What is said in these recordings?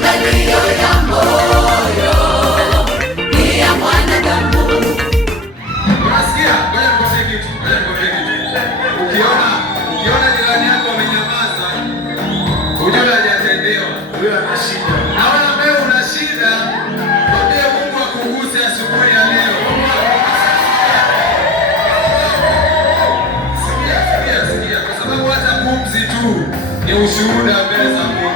maangalio ya moyo ni ya mwanadamu. Unasikia? Ngoja nikwambie kitu. Ukiona jirani yako amenyamaza, ujue hajatendewa. Huyo ana shida. Na wewe ambaye una shida, mwambie Mungu akuguse asubuhi ya leo. Sikia. Kwa sababu hata pumzi tu ni ushuhuda mbele za Mungu.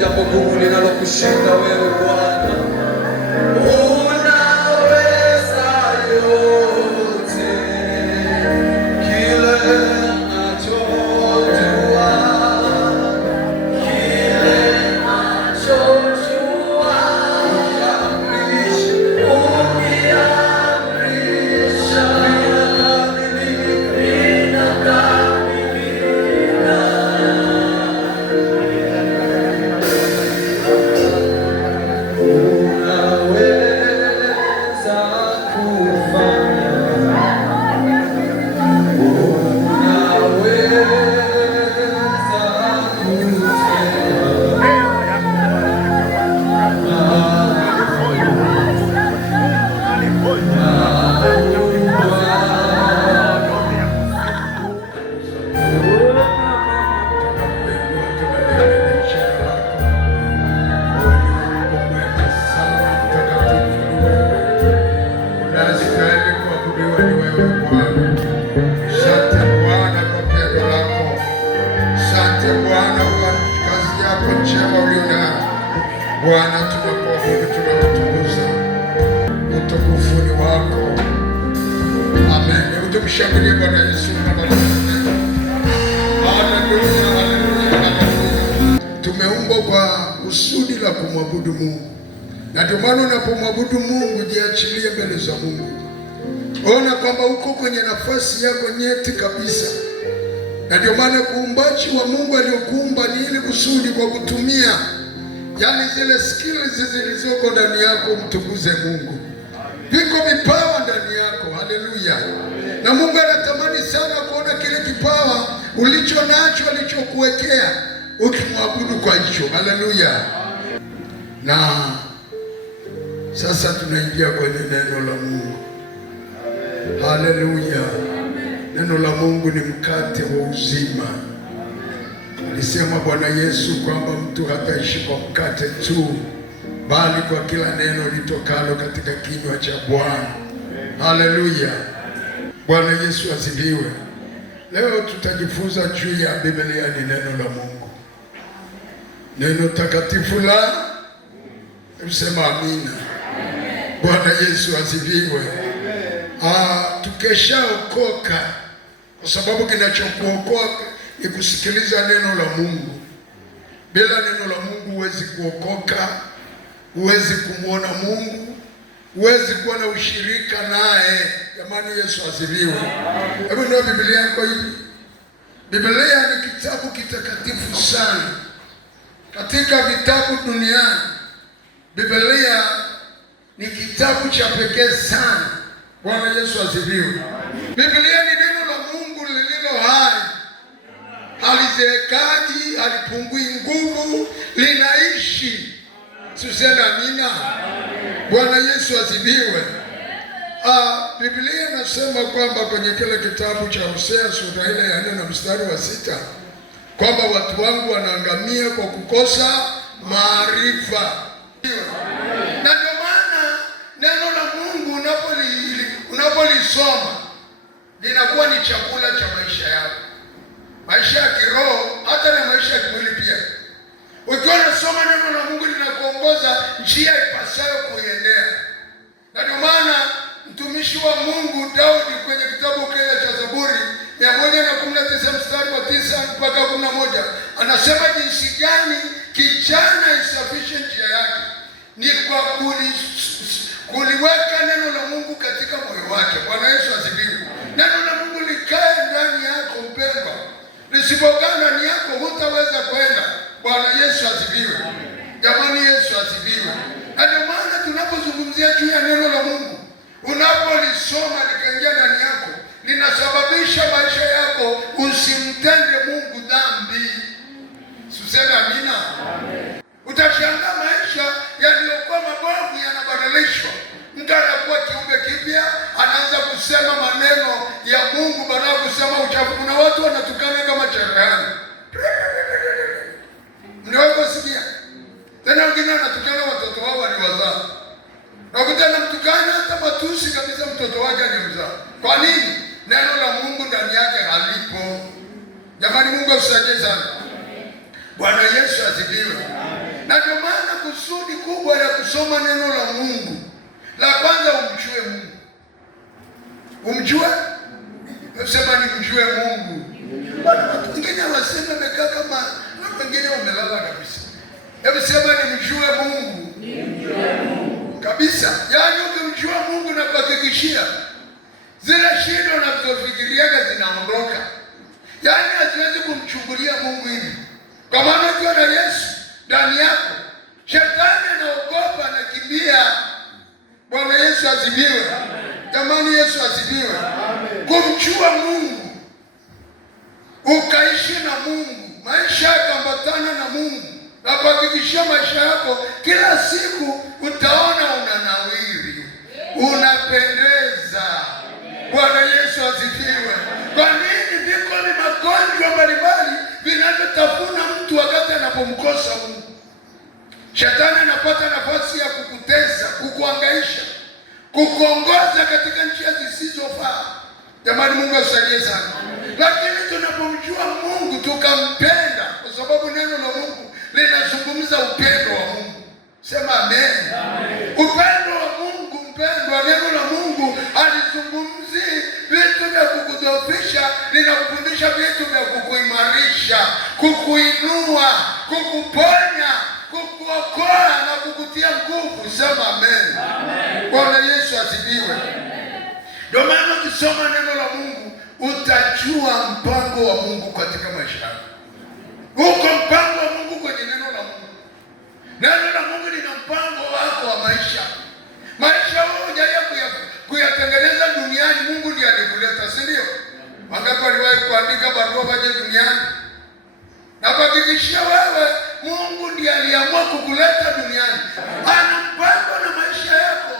Jambo gumu linalokushinda wewe Bwana. Bwana, tunakuabudu, tunakutukuza, utukufu ni wako. Amen. Utumshangilie Bwana Yesu. Haleluya, haleluya, haleluya. Tumeumbwa kwa kusudi la kumwabudu Mungu, na ndio maana unapomwabudu Mungu jiachilie mbele za Mungu. Ona kwamba uko kwenye nafasi yako nyeti kabisa, na ndio maana kuumbaji wa Mungu aliyokuumba ni ili kusudi kwa kutumia zile skills zilizoko ndani yako mtukuze Mungu. Viko vipawa ndani yako. Haleluya. Na Mungu anatamani sana kuona kile kipawa ulicho nacho alichokuwekea ukimwabudu kwa hicho. Haleluya. Na sasa tunaingia kwenye neno la Mungu. Haleluya. Neno la Mungu ni mkate wa uzima. Alisema Bwana Yesu kwamba mtu hataishi kwa mkate tu, bali kwa kila neno litokalo katika kinywa cha Bwana. Haleluya. Bwana Yesu asifiwe. Leo tutajifunza juu ya Biblia ni neno la Mungu. Neno takatifu la usema amina. Bwana Yesu asifiwe. Tukeshaokoka, kwa sababu kinachokuokoa ni kusikiliza neno la Mungu. Bila neno la Mungu huwezi kuokoka, huwezi kumwona Mungu, huwezi kuwa na ushirika naye. Jamani, Yesu asifiwe. Hebu ndio Biblia yako hivi. Biblia ni kitabu kitakatifu sana. Katika vitabu duniani, Biblia ni kitabu cha pekee sana. Bwana Yesu asifiwe. Biblia ni neno la Mungu lililo hai. Halizeekaji, halipungui nguvu, linaishi. Tuseme amina. Bwana Yesu asifiwe. Biblia inasema kwamba kwenye kile kitabu cha Hosea sura ile ya 4 na mstari wa 6 kwamba watu wangu wanaangamia kwa kukosa maarifa. Na ndio maana neno la Mungu unapolisoma linakuwa ni chakula cha maisha yako, maisha ya kiroho, hata na maisha ya kimwili pia. Ukiwa unasoma neno la Mungu linakuongoza njia ipasayo kuiendea. Na ndio maana mtumishi wa Mungu Daudi kwenye kitabu kile cha Zaburi 119 mstari wa 9 mpaka 11 anasema jinsi gani kijana isafishe njia yake ni kwa kuliweka neno la Mungu katika moyo wake. Bwana Yesu asifiwe. Neno la Mungu likae ndani yako mpendwa. Lisipokaa ndani yako hutaweza kwenda. Bwana Yesu asifiwe. Jamani, Yesu asifiwe. Ndio maana tunapozungumzia juu ya neno la Mungu, unapolisoma likaingia ndani yako, linasababisha maisha yako usimtende Mungu dhambi. Tuseme amina. Amen. Utashangaa maisha yaliyokuwa mabovu yanabadilishwa. Mtu anakuwa kiumbe kipya, anaanza kusema maneno ya Mungu badala ya kusema uchafu. Kuna watu wanatukana kama cherehani. Mnaweza sikia? Tena wengine wanatukana watoto wao waliowazaa. Na kutana mtukana hata matusi kabisa mtoto wake alimzaa. Kwa nini? Neno la Mungu ndani yake halipo. Jamani, Mungu atusaidie sana. Bwana Yesu asifiwe. Na ndio maana kusudi kubwa la kusoma neno la Mungu, la kwanza umjue Mungu. Umjue? Nasema ni mjue Mungu. Watu wengine wasema mekaa kama na wengine wamelala kabisa. Hebu sema ni mjue Mungu. Ni mjue Mungu kabisa. Yaani ukimjua Mungu na kuhakikishia zile shida unazofikiriaga zinaondoka. Yaani haziwezi kumchungulia Mungu hivi. Kwa maana ukiwa na Yesu ndani yako, shetani anaogopa, anakimbia. Bwana Yesu asifiwe. Jamani, Yesu asifiwe. Kumjua Mungu, ukaishi na Mungu, maisha yakaambatana na Mungu, na kuhakikishia maisha yako kila siku utaona unanawiri, unapendeza. Bwana Yesu asifiwe. Kwa nini? Viko ni magonjwa mbalimbali vinavyotafuna mtu wakati anapomkosa Mungu. Shetani anapata nafasi ya kukutesa, kukuhangaisha, kukuongoza katika njia zisizofaa. Jamani, Mungu atusaidie sana. Lakini tunapomjua Mungu tukampenda, kwa sababu neno la Mungu linazungumza upendo wa Mungu. Sema amen. Upendo wa Mungu, mpendwa, neno la Mungu alizungumzi vitu vya kukudhoofisha, linakufundisha vitu vya kukuimarisha, kukuinua, kukuponya, kukuokoa na kukutia nguvu. Sema amen. Bwana Yesu asifiwe. Ndio maana ukisoma neno la Mungu utajua mpango wa Mungu katika maisha yako. Uko mpango wa Mungu kwenye neno la Mungu. Neno la Mungu lina mpango wako wa maisha. Maisha wewe hujaja kuyatengeneza duniani, Mungu ndiye alikuleta, si ndio? Wangapi waliwahi kuandika barua waje duniani? Na kuhakikishia wewe, Mungu ndiye aliamua kukuleta duniani. Ana mpango na maisha yako.